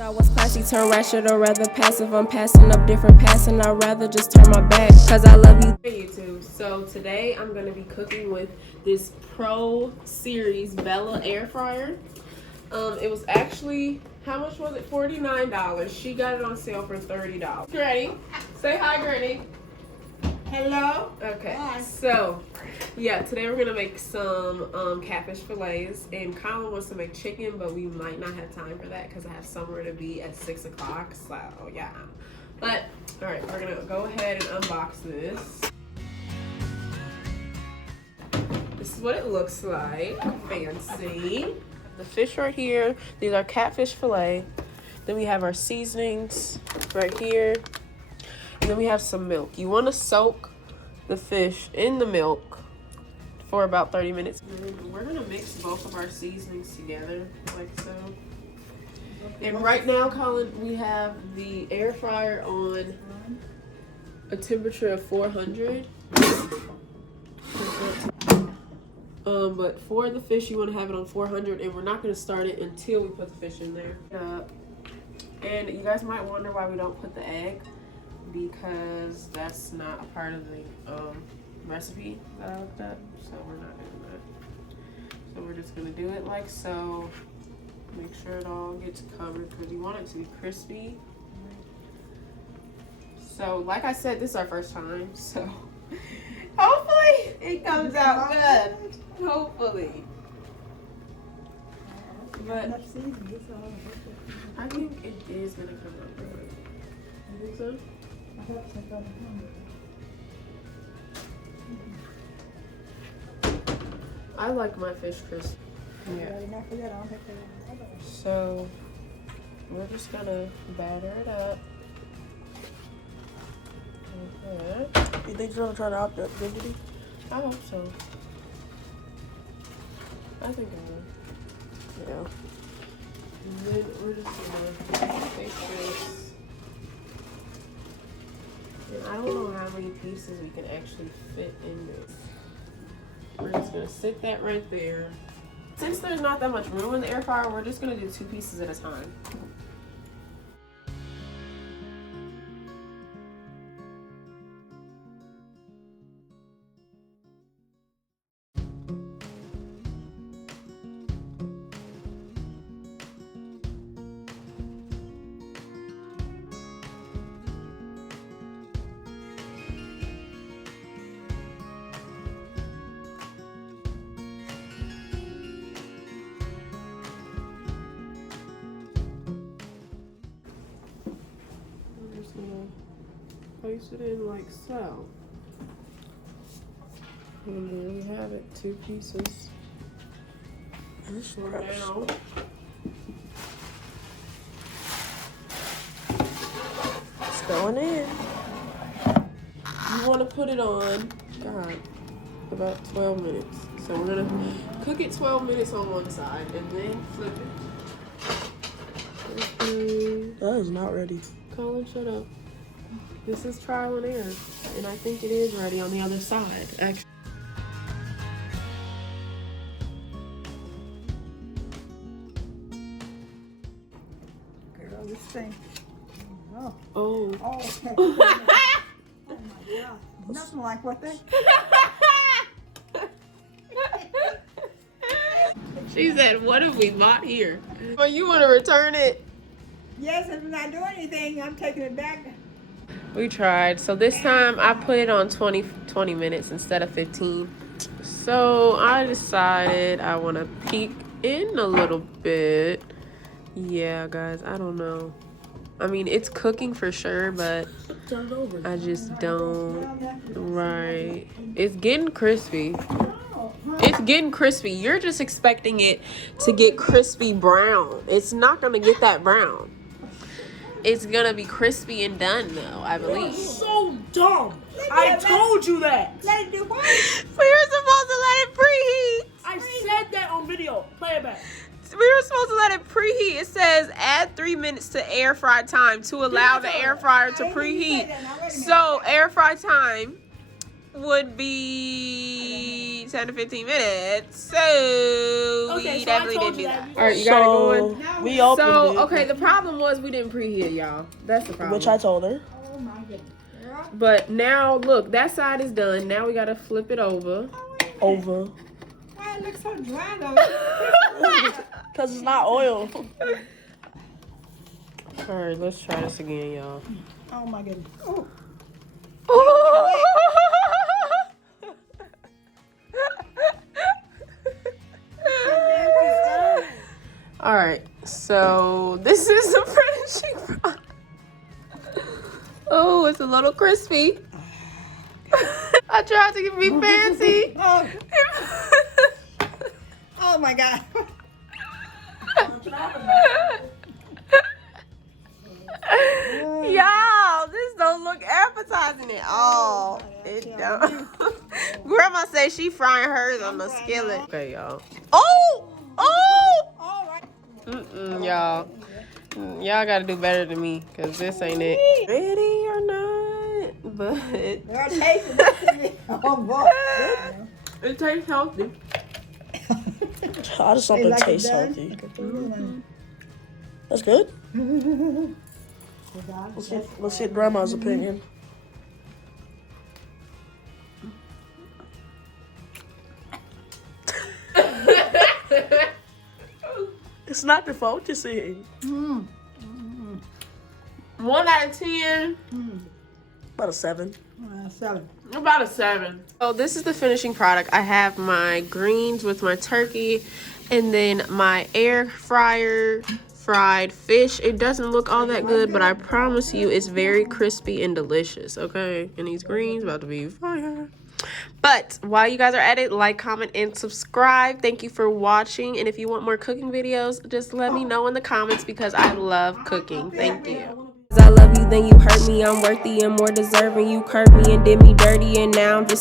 I was classy, turn ratchet, or rather passive. I'm passing up different paths, and I'd rather just turn my back, cause I love you. Hey YouTube, so today I'm gonna be cooking with this Pro Series Bella air fryer. It was actually, how much was it? $49. She got it on sale for $30. Granny, say hi, Granny. Hello. Okay, Hi. so yeah, today we're gonna make some catfish fillets, and Colin wants to make chicken, but we might not have time for that because I have somewhere to be at 6 o'clock. So yeah, but all right, we're gonna go ahead and unbox this. This is what it looks like. Fancy. The fish right here. These are catfish fillet. Then we have our seasonings right here. And then we have some milk. You want to soak the fish in the milk for about 30 minutes. And we're going to mix both of our seasonings together like so. And right now, Colin, we have the air fryer on a temperature of 400. But for the fish, you want to have it on 400, and we're not going to start it until we put the fish in there. And you guys might wonder why we don't put the egg, because that's not a part of the recipe that I looked up, so we're not doing that. So we're just going to do it like so. Make sure it all gets covered because you want it to be crispy. So like I said, this is our first time, so hopefully it comes out good. Hopefully. But I think it is going to come out good. You think so? I like my fish crispy. Yeah. So we're just gonna batter it up. Okay. You think you're gonna try to out the dignity? I hope so. I think I will. Yeah. And then we're just gonna take this. And I don't know how many pieces we can actually fit in this. We're just gonna sit that right there. Since there's not that much room in the air fryer, we're just gonna do 2 pieces at a time. Place it in like so. And there we have it, 2 pieces. Now, it's going in. You want to put it on, God, about 12 minutes. So we're gonna cook it 12 minutes on one side and then flip it. That is not ready. Colin, shut up. This is trial and error, and I think it is ready on the other side, actually. Girl, this thing. Oh. Oh. Oh, okay. Oh my God. Nothing like what they. She said, what have we bought here? Oh, you want to return it? Yes, if I'm not doing anything, I'm taking it back. We tried. So this time I put it on 20 minutes instead of 15. So I decided I want to peek in a little bit. Yeah, guys, I don't know. I mean, it's cooking for sure, but I just don't. Right. It's getting crispy. It's getting crispy. You're just expecting it to get crispy brown. It's not going to get that brown. It's gonna be crispy and done though, I believe. You're so dumb. I told you that. Let it do what? We were supposed to let it preheat. I said that on video. Play it back. We were supposed to let it preheat. It says add 3 minutes to air fry time to allow the air fryer to preheat. So air fry time would be 10 to 15 minutes. So we definitely didn't do that. All right, you got it going. We opened it. Okay, the problem was we didn't preheat, y'all. That's the problem. Which I told her. Oh my goodness. But now, look, that side is done. Now we gotta flip it over. Over. Why it looks so dry though? Because it's not oil. All right, let's try this again, y'all. Oh my goodness. Oh. All right, so this is the finishing product. Oh, it's a little crispy. I tried to be fancy. Oh my God. Y'all, this don't look appetizing at all. It don't. Grandma says she frying hers on the skillet. Okay, y'all. Oh! Oh! All right. Y'all. Y'all gotta do better than me, because this ain't it. Ready or not, but They're tasting this. Oh boy. it tastes healthy. I just something that tastes healthy. That's good. Let's get Grandma's opinion. It's not the focusing. 1 out of 10. About a 7. 7. About a 7. So this is the finishing product. I have my greens with my turkey, and then my air fryer fried fish. It doesn't look all that good, but I promise you it's very crispy and delicious. Okay, and these greens about to be fire. But while you guys are at it, like, comment, and subscribe. Thank you for watching. And if you want more cooking videos, just let me know in the comments, because I love cooking. Thank you. I love you, then you hurt me. I'm worthy and more deserving. You curved me and did me dirty, and now I'm just